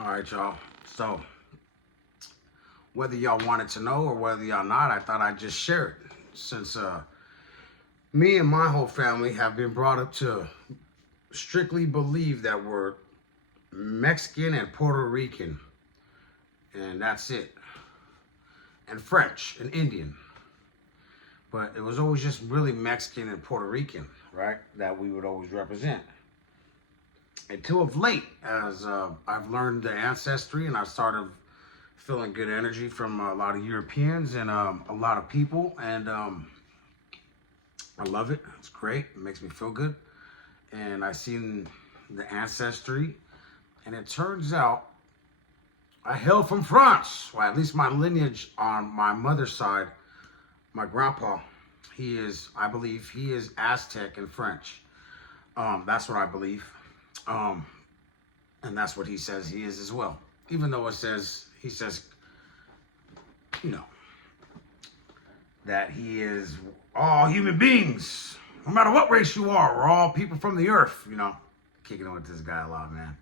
All right, y'all. So, whether y'all wanted to know or whether y'all not, I thought I'd just share it. Since me and my whole family have been brought up to strictly believe that we're Mexican and Puerto Rican, and that's it. And French and Indian. But it was always just really Mexican and Puerto Rican, right? That we would always represent. Until of late, as I've learned the ancestry and I started feeling good energy from a lot of Europeans and a lot of people, and I love it. It's great. It makes me feel good. And I seen the ancestry, and it turns out I hail from France. Well, at least my lineage on my mother's side, my grandpa, I believe he is Aztec and French. That's what I believe. And that's what he says he is as well. Even though he says, you know, that he is all human beings, no matter what race you are, we're all people from the earth, Kicking it with this guy a lot, man.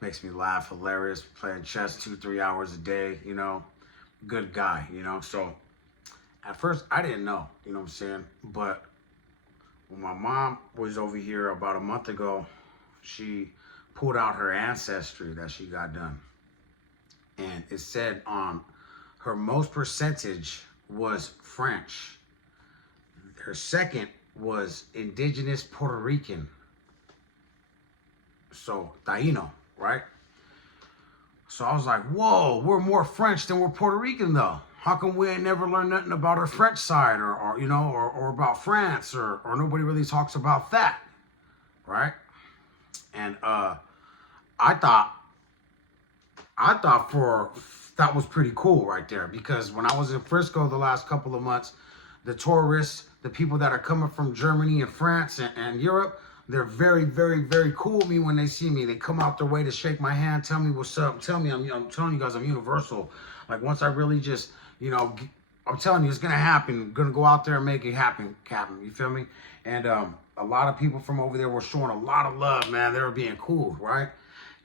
Makes me laugh, hilarious, playing chess 2-3 hours a day, Good guy, So at first I didn't know, you know what I'm saying? But when my mom was over here about a month ago, she pulled out her ancestry that she got done. And it said on her most percentage was French. Her second was indigenous Puerto Rican. So Taino, right? So I was like, whoa, we're more French than we're Puerto Rican though. How come we ain't never learned nothing about our French side or about France or nobody really talks about that, right? And I thought that was pretty cool right there, because when I was in Frisco the last couple of months, the tourists, the people that are coming from Germany and France and Europe, they're very, very, very cool with me when they see me. They come out their way to shake my hand, tell me what's up, tell me I'm telling you guys I'm universal. Like once I really just, I'm telling you it's gonna happen. I'm gonna go out there and make it happen, Captain. You feel me? And a lot of people from over there were showing a lot of love, man. They were being cool, right?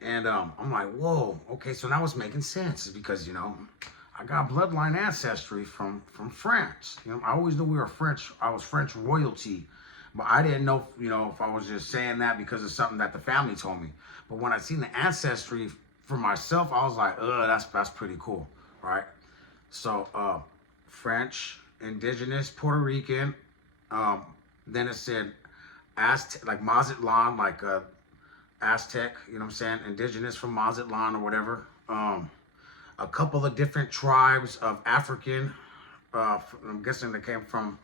And I'm like, whoa, okay, so now it's making sense. It's because, I got bloodline ancestry from France. I always knew we were French. I was French royalty. But I didn't know, if I was just saying that because of something that the family told me. But when I seen the ancestry for myself, I was like, that's pretty cool, right? So, French, indigenous, Puerto Rican. Then it said Aztec, like Mazatlan, like Aztec, you know what I'm saying? Indigenous from Mazatlan or whatever. A couple of different tribes of African. I'm guessing they came from,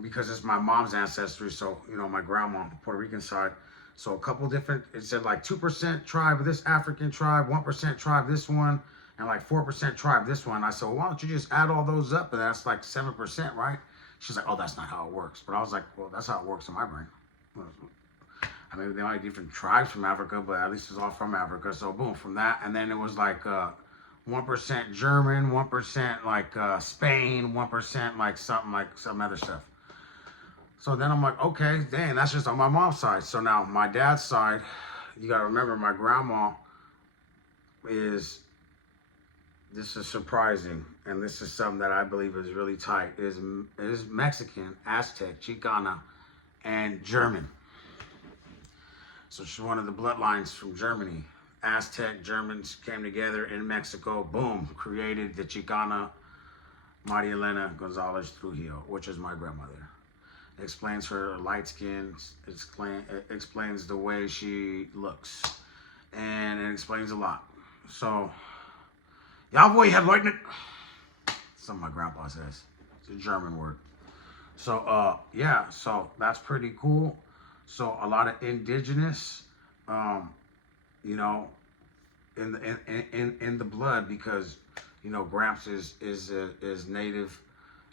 because it's my mom's ancestry, so my grandma, the Puerto Rican side. So a couple different, it said like 2% tribe of this African tribe, 1% tribe this one, and like 4% tribe this one. I said, well, why don't you just add all those up, and that's like 7%, right? She's like, oh, that's not how it works. But I was like, well, that's how it works in my brain. I mean, they might be different tribes from Africa, but at least it's all from Africa. So boom, from that, and then it was like 1% German, 1% like Spain, 1% like some other stuff. So then I'm like, okay, dang, that's just on my mom's side. So now my dad's side, you gotta remember, my grandma this is surprising, and this is something that I believe is really tight, is Mexican, Aztec, Chicana, and German. So she's one of the bloodlines from Germany. Aztec, Germans came together in Mexico, boom, created the Chicana Maria Elena Gonzalez Trujillo, which is my grandmother. Explains her light skin, explains the way she looks, and it explains a lot. So, Jawohl, Herr Leutnant. Something my grandpa says. It's a German word. So, yeah, so that's pretty cool. So a lot of indigenous, in the blood, because Gramps is native,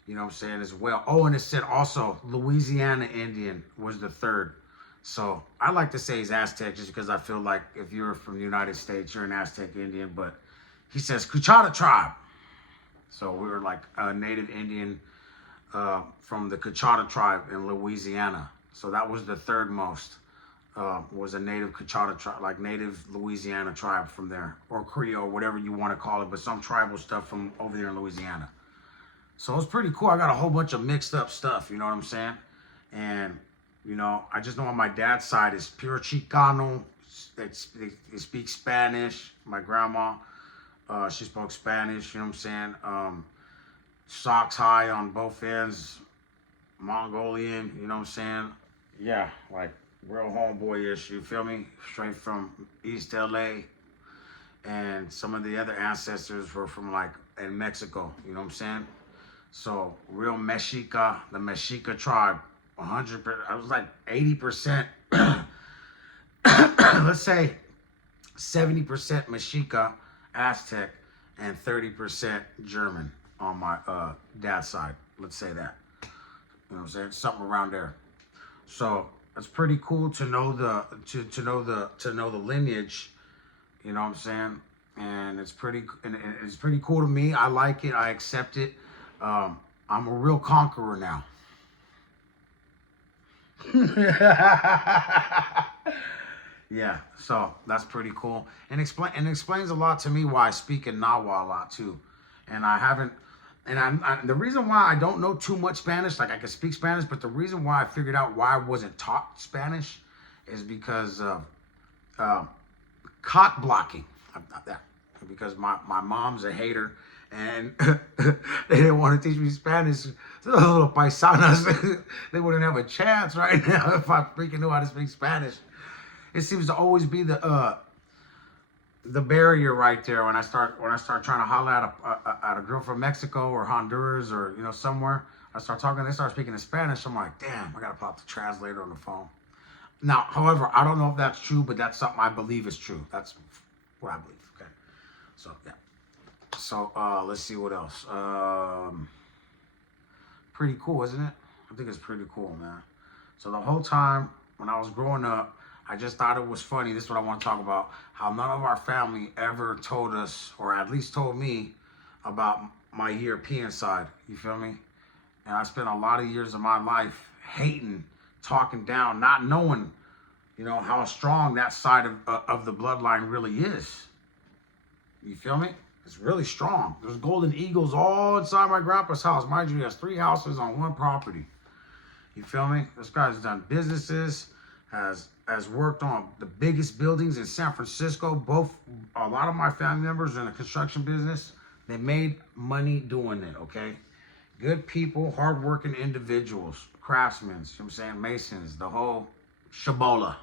as well. Oh, and it said also Louisiana Indian was the third. So I like to say he's Aztec just because I feel like if you're from the United States, you're an Aztec Indian. But he says Cuchata tribe. So we were like a native Indian from the Cuchata tribe in Louisiana. So that was the third most. was a native Cachata tribe, like native Louisiana tribe from there, or Creole, whatever you want to call it, but some tribal stuff from over there in Louisiana. So it's pretty cool. I got a whole bunch of mixed up stuff, you know what I'm saying? And, you know, I just know on my dad's side is pure Chicano. They speak Spanish. My grandma, she spoke Spanish, you know what I'm saying? Socks high on both ends, Mongolian, you know what I'm saying? Yeah, like real homeboy-ish, you feel me? Straight from East LA. And some of the other ancestors were from like in Mexico, you know what I'm saying? So real Mexica, the Mexica tribe, 100%, I was like 80%, let's say 70% Mexica, Aztec, and 30% German on my dad's side. Let's say that. You know what I'm saying? Something around there. So it's pretty cool to know to know the lineage. You know what I'm saying? And it's pretty cool to me. I like it. I accept it. I'm a real conqueror now. Yeah, so that's pretty cool, and explains a lot to me why I speak in Nahuatl a lot too, and I haven't, and the reason why I don't know too much Spanish, like I can speak Spanish, but the reason why I figured out why I wasn't taught Spanish is because of cock blocking, because my mom's a hater, and they didn't want to teach me Spanish. So those little paisanas, they wouldn't have a chance right now if I freaking knew how to speak Spanish. It seems to always be the barrier right there when I start trying to holler at a girl from Mexico or Honduras or somewhere. I start talking, they start speaking in Spanish. I'm like, damn, I gotta pop the translator on the phone. Now, however, I don't know if that's true, but that's something I believe is true. That's what I believe. Okay, so yeah. So let's see what else. Pretty cool, isn't it? I think it's pretty cool, man. So the whole time when I was growing up, I just thought it was funny. This is what I want to talk about. How none of our family ever told us, or at least told me, about my European side. You feel me? And I spent a lot of years of my life hating, talking down, not knowing, how strong that side of the bloodline really is. You feel me? It's really strong. There's golden eagles all inside my grandpa's house. Mind you, he has 3 houses on 1 property. You feel me? This guy's done businesses, has worked on the biggest buildings in San Francisco. A lot of my family members are in the construction business. They made money doing it, okay? Good people, hardworking individuals, craftsmen, you know what I'm saying, masons, the whole shabola.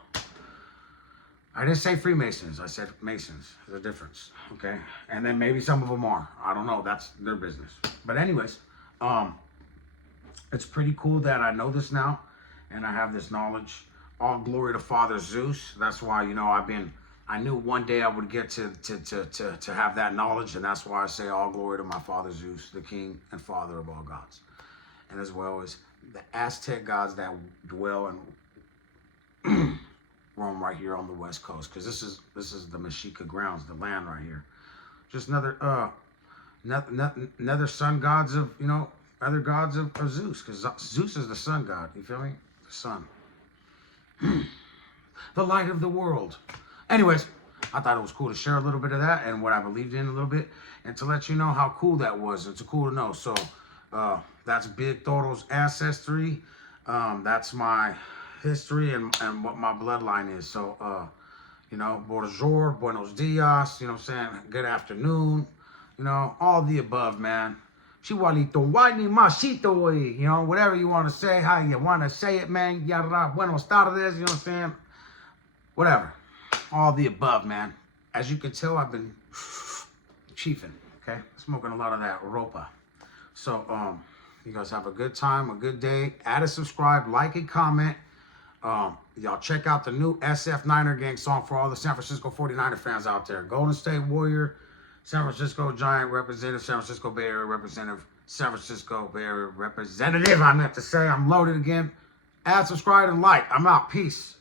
I didn't say Freemasons, I said Masons. There's a difference, okay? And then maybe some of them are. I don't know, that's their business. But anyways, it's pretty cool that I know this now and I have this knowledge. All glory to Father Zeus. That's why, I knew one day I would get to have that knowledge, and that's why I say all glory to my Father Zeus, the King and Father of all gods. And as well as the Aztec gods that dwell in Rome right here on the West Coast, because this is the Mexica grounds, the land right here. Just another sun gods of, other gods of Zeus, because Zeus is the sun god, you feel me? The sun. The light of the world. Anyways, I thought it was cool to share a little bit of that and what I believed in a little bit, and to let you know how cool that was. It's cool to know. So that's Big Toro's ancestry. That's my history and what my bloodline is. So bonjour, buenos dias, you know what I'm saying? Good afternoon, all the above, man. Chihualito, whiny machito, whatever you want to say, how you want to say it, man. Yada, buenos tardes, you know what I'm saying? Whatever. All the above, man. As you can tell, I've been chiefing, okay? Smoking a lot of that ropa. So, you guys have a good time, a good day. Add a subscribe, like and comment. Y'all check out the new SF Niner Gang song for all the San Francisco 49er fans out there. Golden State Warrior, San Francisco Giant representative, San Francisco Bay Area representative, San Francisco Bay Area representative. I meant to say I'm loaded again. Add, subscribe, and like. I'm out. Peace.